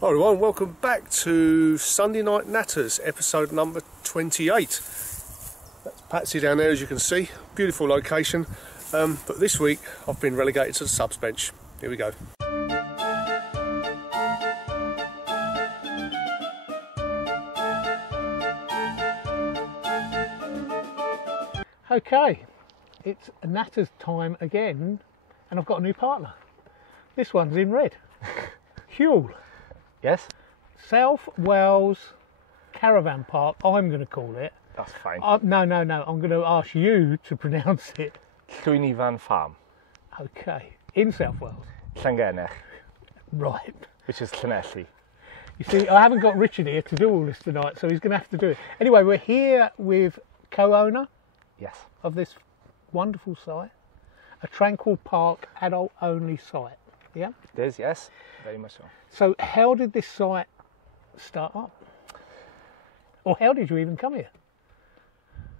Hi everyone, welcome back to Sunday Night Natters, episode number 28. That's Patsy down there, as you can see. Beautiful location. But this week I've been relegated to the subs bench. Here we go. Okay, it's Natters time again, and I've got a new partner. This one's in red. Hywel. Yes? South Wales Caravan Park, I'm going to call it. That's fine. No, I'm going to ask you to pronounce it. Llwynifan farm. Okay, in South Wales. Llanelli, Right. which is Llanelli. You see, I haven't got Richard here to do all this tonight, so he's going to have to do it. Anyway, we're here with co-owner Yes. of this wonderful site, a tranquil park, adult-only site. Yeah? It is, yes. Very much so. So how did this site start up? Or how did you even come here?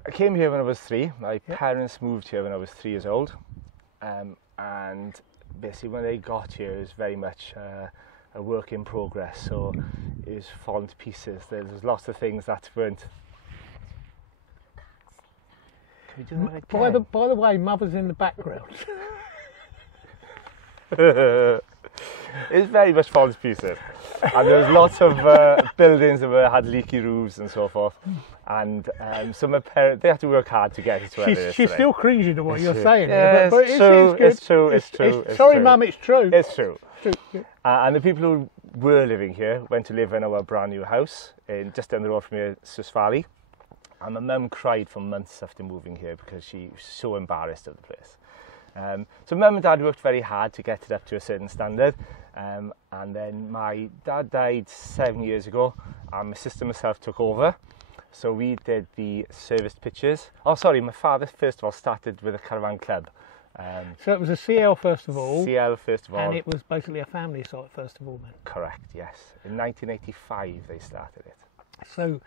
I came here when I was 3. My parents moved here when I was 3 years old. And basically when they got here, it was very much a work in progress. So it was falling to pieces. There was lots of things that weren't... Can we do that again? By the way, Mother's in the background. It's very much falling to pieces, and there was lots of buildings that had leaky roofs and so forth, and so my parents, they had to work hard to get it to where it is She's today. still cringing to what you're saying. Yeah, but it's true. Sorry, Mum, it's true. It's true. Yeah. And the people who were living here went to live in our brand new house in just down the road from here, Sus Valley, and my mum cried for months after moving here because she was so embarrassed of the place. So Mum and Dad worked very hard to get it up to a certain standard, and then my dad died 7 years ago and my sister and myself took over, so we did the serviced pitches. Oh sorry, my father first of all started with a caravan club. So it was a CL first of all. CL first of all. And it was basically a family site first of all then. Correct, yes. In 1985 they started it. So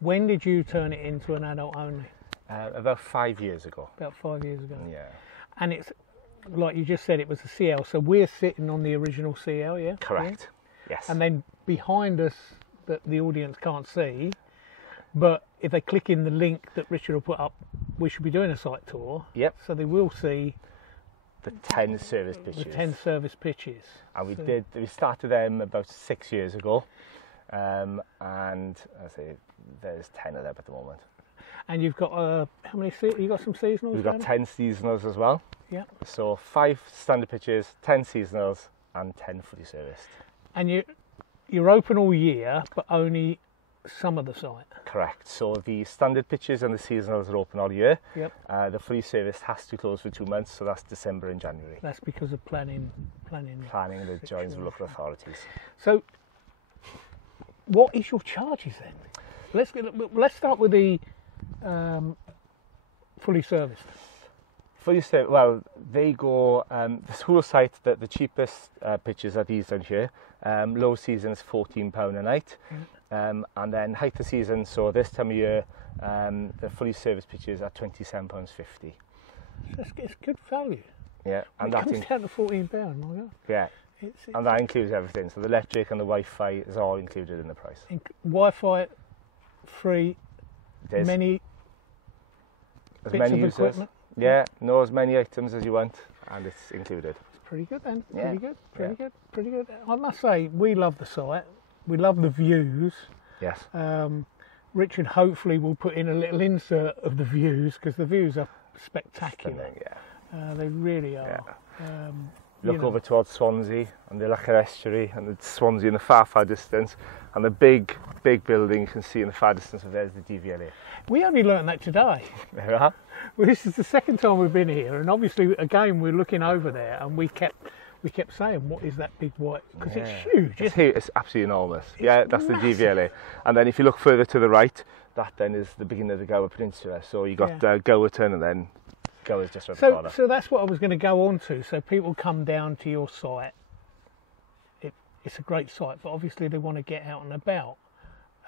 when did you turn it into an adult only? About 5 years ago. About 5 years ago. Yeah. And it's, like you just said, it was a CL, so we're sitting on the original CL, yeah? Correct, yeah? yes. And then behind us, that the audience can't see, but if they click in the link that Richard will put up, we should be doing a site tour. Yep. So they will see the 10 service pitches. The 10 service pitches. And we started them about 6 years ago, and I say there's 10 of them at the moment. And you've got how many? You got some seasonals? We've got 10 seasonals as well. Yeah. So 5 standard pitches, 10 seasonals, and 10 fully serviced. And you're open all year, but only some of the site. Correct. So the standard pitches and the seasonals are open all year. Yep. The fully serviced has to close for 2 months, so that's December and January. That's because of planning the joins of local authorities. So, what is your charges then? Let's start with the fully serviced. Fully serviced, well, they go, this whole site, the cheapest pitches are these down here. Low season is £14 a night. And then height of season, so this time of year, the fully serviced pitches are £27.50. It's good value. Yeah, and it comes down to £14, my God. Yeah, and that includes everything. So the electric and the Wi-Fi is all included in the price. Wi-Fi free, many bits of users. Equipment. Yeah, know as many items as you want, and it's included. It's pretty good then. Yeah. Pretty good. I must say, we love the site. We love the views. Yes. Richard hopefully will put in a little insert of the views because the views are spectacular. Stunning, yeah. They really are. Yeah. Look over towards Swansea and the Natter estuary and the Swansea in the far distance, and the big building you can see in the far distance of there is the DVLA. We only learnt that today. There we are. Well, this is the second time we've been here, and obviously again we're looking over there, and we kept saying, what is that big white? Because it's huge. It's absolutely enormous. That's the DVLA. And then if you look further to the right, that then is the beginning of the Gower Peninsula. So you got Gowerton, and then Gower's just around the corner. So that's what I was going to go on to. So people come down to your site. It's a great site, but obviously they want to get out and about.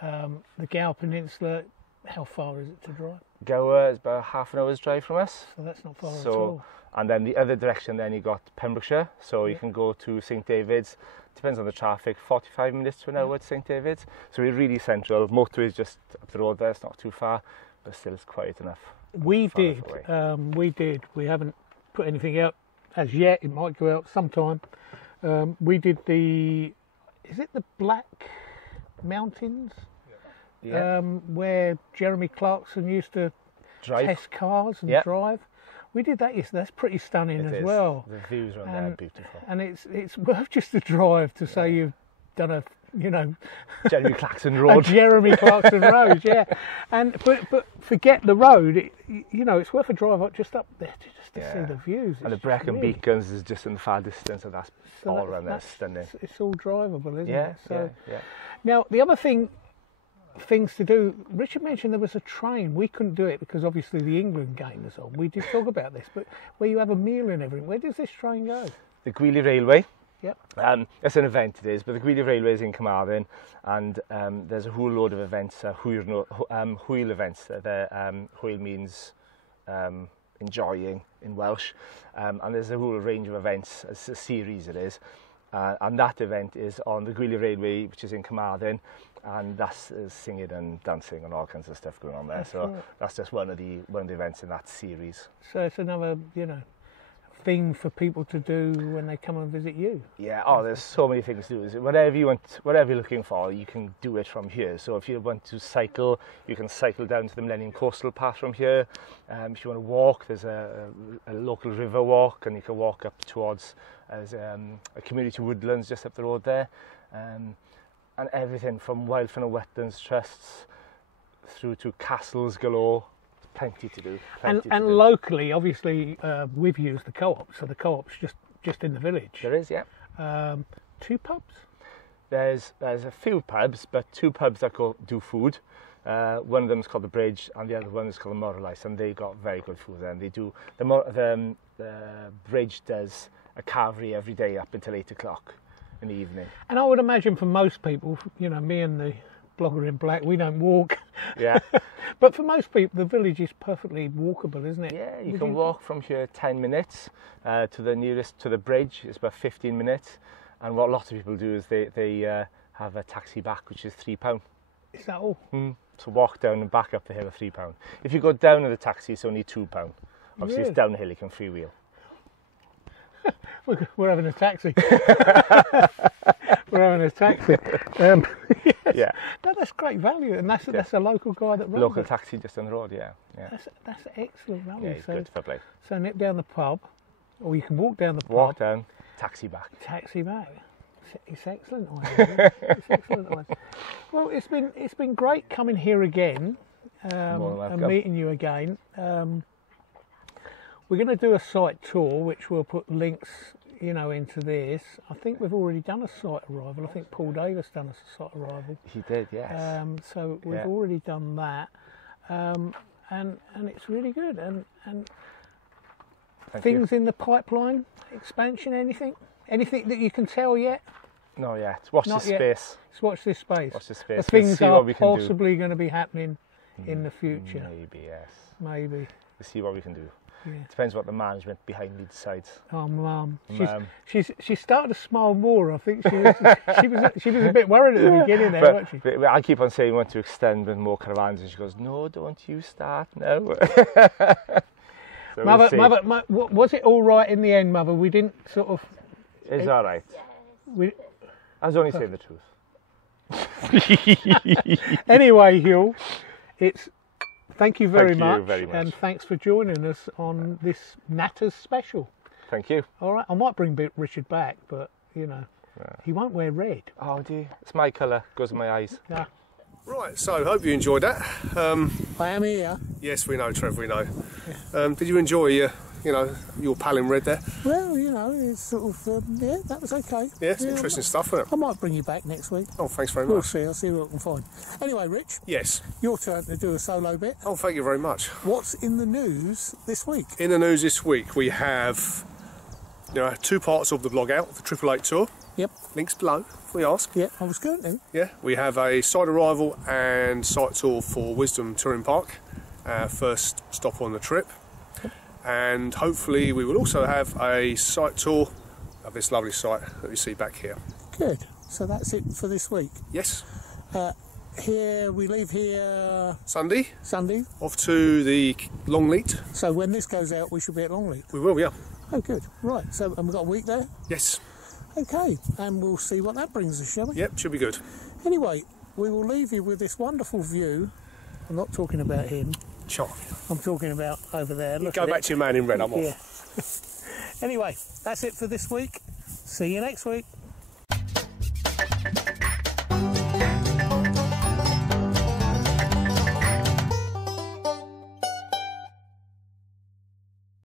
The Gower Peninsula, How far is it to drive? Gower is about half an hour's drive from us. So that's not far at all. And then the other direction, then you got Pembrokeshire, so you can go to St David's. Depends on the traffic, 45 minutes to an hour to St David's. So we're really central. Motorway is just up the road there, it's not too far, but still it's quiet enough. We did. We haven't put anything out as yet. It might go out sometime. We did is it the Black Mountains? Yeah. Where Jeremy Clarkson used to test cars and drive. We did that yesterday. That's pretty stunning as well. The views around there are beautiful. And it's worth just the drive to say you've done a, Jeremy Clarkson Road. A Jeremy Clarkson Road, yeah. But forget the road. It's worth a drive up just up there to see the views. And the Brecon Beacons is just in the far distance, so that's all around there. Stunning. It's all drivable, isn't it? So, Now the other things to do. Richard mentioned there was a train. We couldn't do it because obviously the England game was on. We did talk about this, but where you have a meal and everything. Where does this train go? The Gwylli Railway. Yep. It's an event, it is, but the Gwylli Railway is in Carmarthen, and there's a whole load of events, Hwyl events. Hwyl means enjoying in Welsh, and there's a whole range of events. It's a series, it is, and that event is on the Gwylli Railway, which is in Carmarthen. And that's singing and dancing and all kinds of stuff going on there. That's just one of the events in that series. So it's another, thing for people to do when they come and visit you. Yeah. Oh, there's so many things to do. Whatever you want, whatever you're looking for, you can do it from here. So if you want to cycle, you can cycle down to the Millennium Coastal Path from here. If you want to walk, there's a local river walk, and you can walk up towards a community woodlands just up the road there. And everything from Wildflower Wetlands Trusts through to castles galore. Plenty to do. And locally, obviously, we've used the co-op, so the co-op's just in the village. There is, yeah. 2 pubs? There's a few pubs, but 2 pubs that do food. One of them is called the Bridge, and the other one is called the Moralice, and they got very good food there. And they do the Bridge does a carvery every day up until 8 o'clock. In the evening. And I would imagine for most people, me and the blogger in black, we don't walk. Yeah. But for most people, the village is perfectly walkable, isn't it? Yeah, you can walk from here 10 minutes to the bridge. It's about 15 minutes. And what lots of people do is they have a taxi back, which is £3. Is that all? So walk down and back up the hill of £3. If you go down in the taxi, it's only £2. Obviously, it's downhill, you can freewheel. We're having a taxi. We're having a taxi. Yes. Yeah. No, that's great value, and that's a local guy that runs local it. Taxi just down the road. Yeah. That's excellent value. Yeah, good for play. So nip down the pub, or you can walk down the pub. Walk down, taxi back. Taxi back. It's excellent. It's excellent. Well, it's been great coming here again and meeting you again. We're going to do a site tour, which we'll put links, into this. I think we've already done a site arrival. I think Paul Davis done a site arrival. He did, yes. So we've already done that, and it's really good. And things in the pipeline, expansion, anything that you can tell yet? Not yet. Watch this space. Let's watch this space. Watch this space. The things are possibly going to be happening in the future. Maybe, yes. Maybe. We'll see what we can do. Yeah. Depends what the management behind me decides. Oh, Mum, she started to smile more. I think she was a bit worried at the beginning there, wasn't she? But I keep on saying we want to extend with more caravans, and she goes, "No, don't you start now." So Mother, was it all right in the end, Mother? We didn't sort of. It's all right. I was only saying the truth. Anyway, Hugh, thank you very much, and thanks for joining us on this Natters special. Thank you. All right, I might bring Richard back, but he won't wear red. Oh dear, it's my colour, goes in my eyes. Yeah. Right, so hope you enjoyed that. I am here. Yes, we know, Trev, we know. Yeah. Did you enjoy your pal in red there? Well, it's sort of, that was okay. Yeah, it's interesting stuff, isn't it? I might bring you back next week. Oh, thanks very much. We'll see, I'll see what I can find. Anyway, Rich. Yes? Your turn to do a solo bit. Oh, thank you very much. What's in the news this week? In the news this week, we have 2 parts of the vlog out, the 888 tour. Yep. Links below, if we ask. Yeah, I was good then. Yeah, we have a side arrival and site tour for Wisdom Touring Park, our first stop on the trip. Yep. And hopefully we will also have a site tour of this lovely site that we see back here. Good. So that's it for this week. Yes. Here we leave here Sunday. Off to the Longleat. So when this goes out, we should be at Longleat. We will, yeah. Oh, good. Right. So and we've got a week there. Yes. Okay, and we'll see what that brings us, shall we? Yep, should be good. Anyway, we will leave you with this wonderful view. I'm not talking about him. Sure. I'm talking about over there. Look, go back to your man in red. I'm off. Anyway, that's it for this week. See you next week.